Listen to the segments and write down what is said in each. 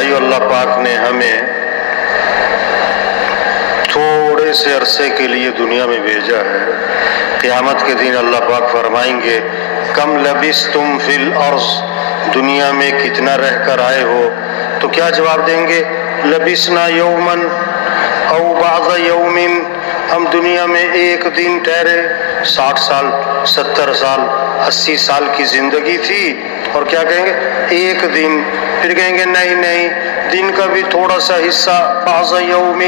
بھائیو، اللہ پاک نے ہمیں تھوڑے سے عرصے کے لیے دنیا میں بھیجا ہے۔ قیامت کے دن اللہ پاک فرمائیں گے کم لبثتم فی الارض، دنیا میں کتنا رہ کر آئے ہو؟ تو کیا جواب دیں گے؟ لبثنا یوما او بعض یوم، ہم دنیا میں ایک دن ٹھہرے، 60 سال 70 سال 80 سال کی زندگی تھی، اور کیا کہیں گے؟ ایک دن۔ پھر کہیں گے نہیں نہیں، دن کا بھی تھوڑا سا حصہ، بعض یوم،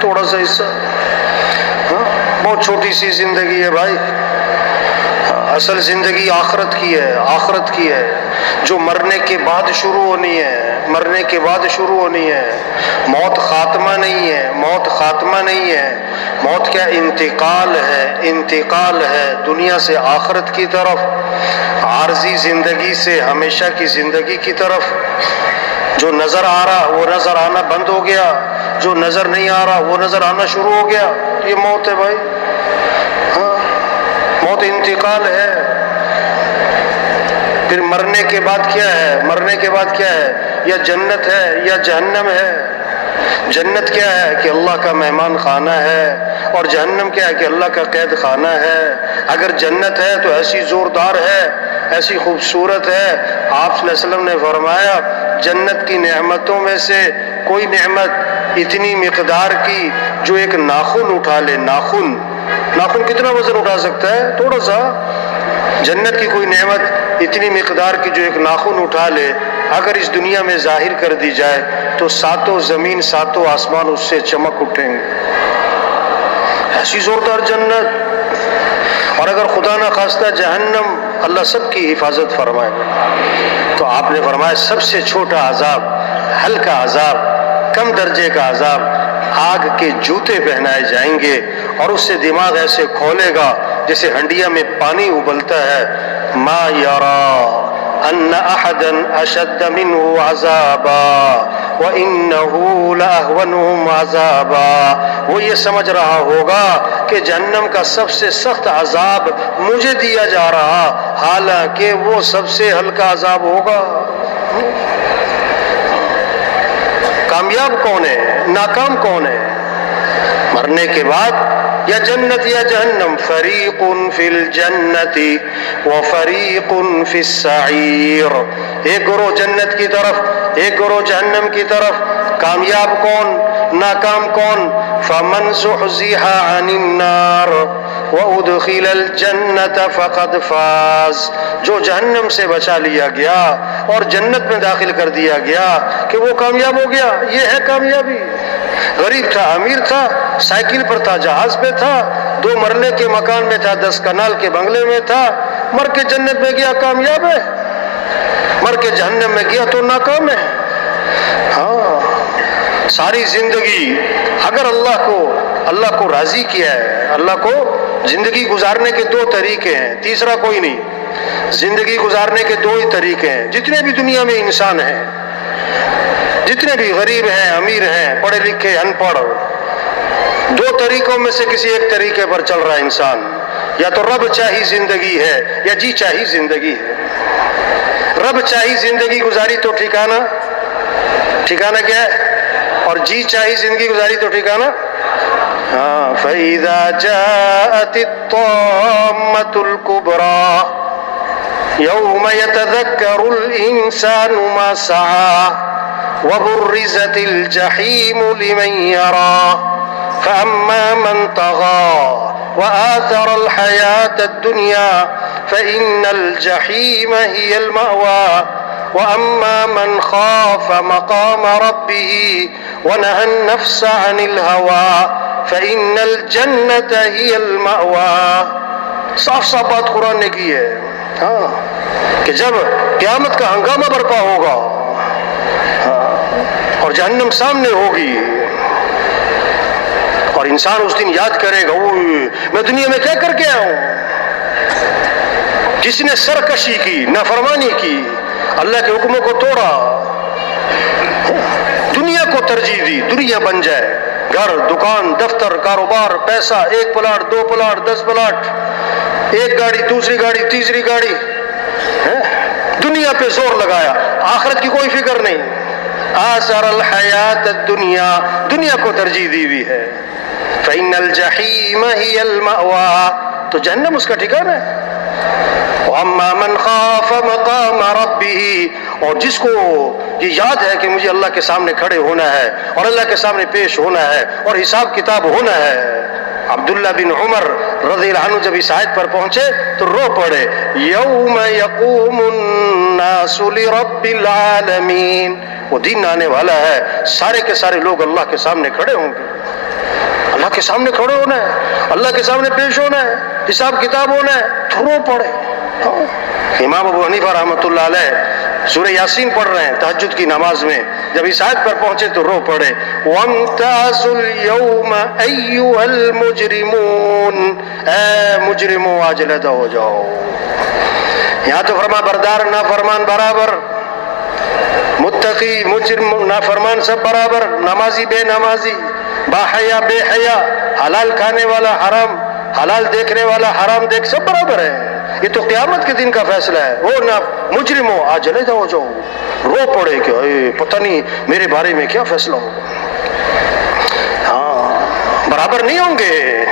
تھوڑا سا حصہ، بہت چھوٹی سی زندگی ہے بھائی۔ اصل زندگی آخرت کی ہے، آخرت کی ہے، جو مرنے کے بعد شروع ہونی ہے، مرنے کے بعد شروع ہونی ہے۔ موت خاتمہ نہیں ہے، موت خاتمہ نہیں ہے۔ موت کیا؟ انتقال ہے، انتقال ہے دنیا سے آخرت کی طرف، عارضی زندگی سے ہمیشہ کی زندگی کی طرف۔ جو نظر آ رہا وہ نظر آنا بند ہو گیا، جو نظر نہیں آ رہا وہ نظر آنا شروع ہو گیا۔ یہ موت ہے بھائی، موت انتقال ہے۔ پھر مرنے کے بعد کیا ہے؟ مرنے کے بعد کیا ہے؟ یا جنت ہے یا جہنم ہے۔ جنت کیا ہے؟ کہ اللہ کا مہمان خانہ ہے، اور جہنم کیا ہے؟ کہ اللہ کا قید خانہ ہے۔ اگر جنت ہے تو ایسی زوردار ہے، ایسی خوبصورت ہے، آپ صلی اللہ علیہ وسلم نے فرمایا جنت کی نعمتوں میں سے کوئی نعمت اتنی مقدار کی جو ایک ناخن اٹھا لے، ناخن کتنا وزن اٹھا سکتا ہے؟ تھوڑا سا۔ جنت کی کوئی نعمت اتنی مقدار کی جو ایک ناخن اٹھا لے، اگر اس دنیا میں ظاہر کر دی جائے تو ساتوں زمین ساتوں آسمان اس سے چمک اٹھیں گے۔ ایسی زوردار جنت۔ اور اگر خدا نہ خواستہ جہنم، اللہ سب کی حفاظت فرمائے، تو آپ نے فرمایا سب سے چھوٹا عذاب، ہلکا عذاب، کم درجے کا عذاب، آگ کے جوتے پہنائے جائیں گے، اور اس سے دماغ ایسے کھولے گا جیسے ہنڈیا میں پانی ابلتا ہے۔ ما یرا ان احدا اشد منه عذابا وانه لاهونهم عذابا، وہ یہ سمجھ رہا ہوگا کہ جہنم کا سب سے سخت عذاب مجھے دیا جا رہا، حالانکہ وہ سب سے ہلکا عذاب ہوگا۔ کامیاب کون ہے؟ ناکام کون ہے؟ مرنے کے بعد یا جنت یا جہنم۔ فریق فی الجنت وفریق فی السعیر، ایک گروہ جنت کی طرف، ایک گروہ جہنم کی طرف۔ کامیاب کون؟ ناکام کون؟ فمن زحزح عن النار وادخل الجنت فقد فاز، جو جہنم سے بچا لیا گیا اور جنت میں داخل کر دیا گیا کہ وہ کامیاب ہو گیا۔ یہ ہے کامیابی۔ غریب تھا، امیر تھا، سائیکل پر تھا، جہاز پہ تھا، 2 مرلے کے مکان میں تھا، 10 کنال کے بنگلے میں تھا، مر کے جنت میں گیا کامیاب ہے، مر کے جہنم میں گیا تو ناکام ہے۔ ہاں، ساری زندگی اگر اللہ کو راضی کیا ہے، اللہ کو زندگی گزارنے کے 2 طریقے ہیں، تیسرا کوئی نہیں۔ زندگی گزارنے کے 2 ہی طریقے ہیں۔ جتنے بھی دنیا میں انسان ہیں، جتنے بھی غریب ہیں، امیر ہیں، پڑھے لکھے، ان پڑھ، 2 طریقوں میں سے کسی ایک طریقے پر چل رہا ہے انسان۔ یا تو رب چاہی زندگی ہے یا جی چاہی زندگی ہے۔ رب چاہی زندگی گزاری تو ٹھکانہ کیا ہے؟ اور جی چاہی زندگی گزاری تو ٹھکانہ ہاں۔ فَإِذَا جَاءَتِ الطَّامَّةُ الْكُبْرَى يَوْمَ يَتَذَكَّرُ الْإِنسَانُ مَا سَعَى وَبُرِّزَتِ الْجَحِيمُ لِمَنْ يَرَى فَأَمَّا مَنْ طَغَى وَآثَرَ الْحَيَاةَ الدُّنْيَا فَإِنَّ الْجَحِيمَ هِيَ الْمَأْوَى وَأَمَّا مَنْ خَافَ مَقَامَ رَبِّهِ وَنَهَى النَّفْسَ عَنِ الْهَوَى فَإِنَّ الْجَنَّةَ هِيَ الْمَأْوَى۔ صاف صاف بات قرآن نے کی ہے، ہاں، کہ جب قیامت کا ہنگامہ برپا ہوگا اور جہنم سامنے ہوگی، اور انسان اس دن یاد کرے گا میں دنیا میں کیا کر کے آیا ہوں۔ جس نے سرکشی کی، نافرمانی کی، اللہ کے حکموں کو توڑا، دنیا کو ترجیح دی، دنیا بن جائے، گھر، دکان، دفتر، کاروبار، پیسہ، 1 پلاٹ 2 پلاٹ 10 پلاٹ، 1 گاڑی، دوسری گاڑی، تیسری گاڑی، دنیا پہ زور لگایا، آخرت کی کوئی فکر نہیں۔ آثر الحیات الدنیا، دنیا کو ترجیح دی ہوئی ہے. فإن الجحیم ہی المأویٰ، تو جہنم اس کا ٹھکانہ ہے. وَأَمَّا مَنْ خَافَ مَقَامَ رَبِّهِ، اور جس کو یہ یاد ہے کہ مجھے اللہ کے سامنے کھڑے ہونا ہے اور اللہ کے سامنے پیش ہونا ہے اور حساب کتاب ہونا ہے. عبداللہ بن عمر رضی اللہ عنہ جب اس آیت پر پہنچے تو رو پڑے، یوم یقوم الناس لرب العالمین، وہ دن آنے والا ہے سارے کے سارے لوگ اللہ کے سامنے کھڑے ہوں گے. اللہ کے سامنے کھڑے ہونا ہے، اللہ کے سامنے پیش ہونا ہے، حساب کتاب ہونا ہے، تو رو پڑے. امام ابو حنیفہ رحمۃ اللہ علیہ سورہ یاسین پڑھ رہے ہیں تہجد کی نماز میں، جب اس آیت پر پہنچے تو رو پڑے، وَامْتَازُوا الْيَوْمَ أَيُّهَا الْمُجْرِمُونَ، اے مجرموں آج علیحدہ ہو جاؤ. یہاں تو فرما بردار نافرمان برابر، متقی مجرم نافرمان سب برابر، نمازی بے نمازی، باحیا بے حیا، حلال کھانے والا حرام، حلال دیکھنے والا حرام دیکھ، سب برابر ہے. یہ تو قیامت کے دن کا فیصلہ ہے. وہ نہ مجرموں آج علیحدہ ہو جاؤ، رو پڑے کہ پتہ نہیں میرے بارے میں کیا فیصلہ ہوگا. ہاں برابر نہیں ہوں گے،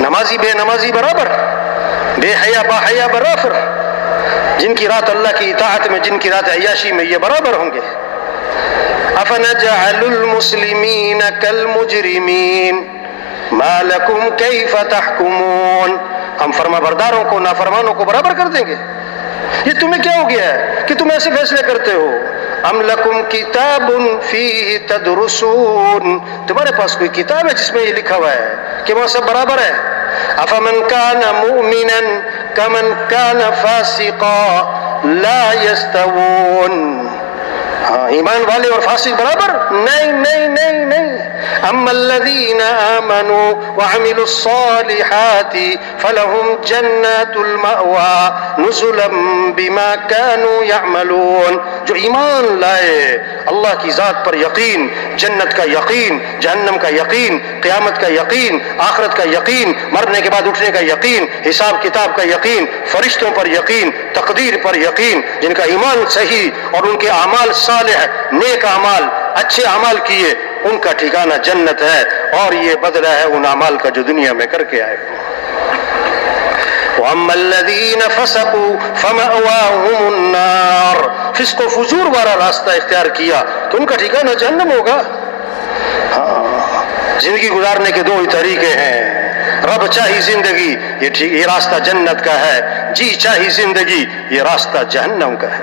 نمازی بے نمازی برابر، بے حیا با حیا برابر، جن کی رات اللہ کی اطاعت میں، جن کی رات عیاشی میں، یہ برابر ہوں گے. افنجعل المسلمین کالمجرمین ما لکم کیف تحکمون، ہم فرما برداروں کو نافرمانوں کو برابر کر دیں گے. یہ تمہیں کیا ہو گیا ہے کہ تم ایسے فیصلے کرتے ہو؟ ام لکم کتاب فیہ تدرسون، تمہارے پاس کوئی کتاب ہے جس میں یہ لکھا ہوا ہے کہ وہاں سب برابر ہے. افمن کان مؤمنا کمن کان فاسقا لا یستوون، ہاں ایمان والے اور فاسق برابر؟ نہیں نہیں نہیں نہیں. اما الذین آمنوا وعملوا الصالحات فلهم جنات المأوى نزلا بما كانوا يعملون، جو ایمان لائے، اللہ کی ذات پر یقین، جنت کا یقین، جہنم کا یقین، قیامت کا یقین، آخرت کا یقین، مرنے کے بعد اٹھنے کا یقین، حساب کتاب کا یقین، فرشتوں پر یقین، تقدیر پر یقین، جن کا ایمان صحیح اور ان کے اعمال صالح، نیک اعمال، اچھے اعمال کیے، ان کا ٹھکانہ جنت ہے، اور یہ بدلہ ہے ان اعمال کا جو دنیا میں کر کے آئے. وَأَمَّا الَّذِينَ فَسَقُوا فَمَأْوَاهُمُ النَّارُ، فسق و فجور والا راستہ اختیار کیا تو ان کا ٹھکانہ جہنم ہوگا. ہاں زندگی گزارنے کے دو ہی طریقے ہیں، رب چاہی زندگی یہ راستہ جنت کا ہے، جی چاہی زندگی یہ راستہ جہنم کا ہے.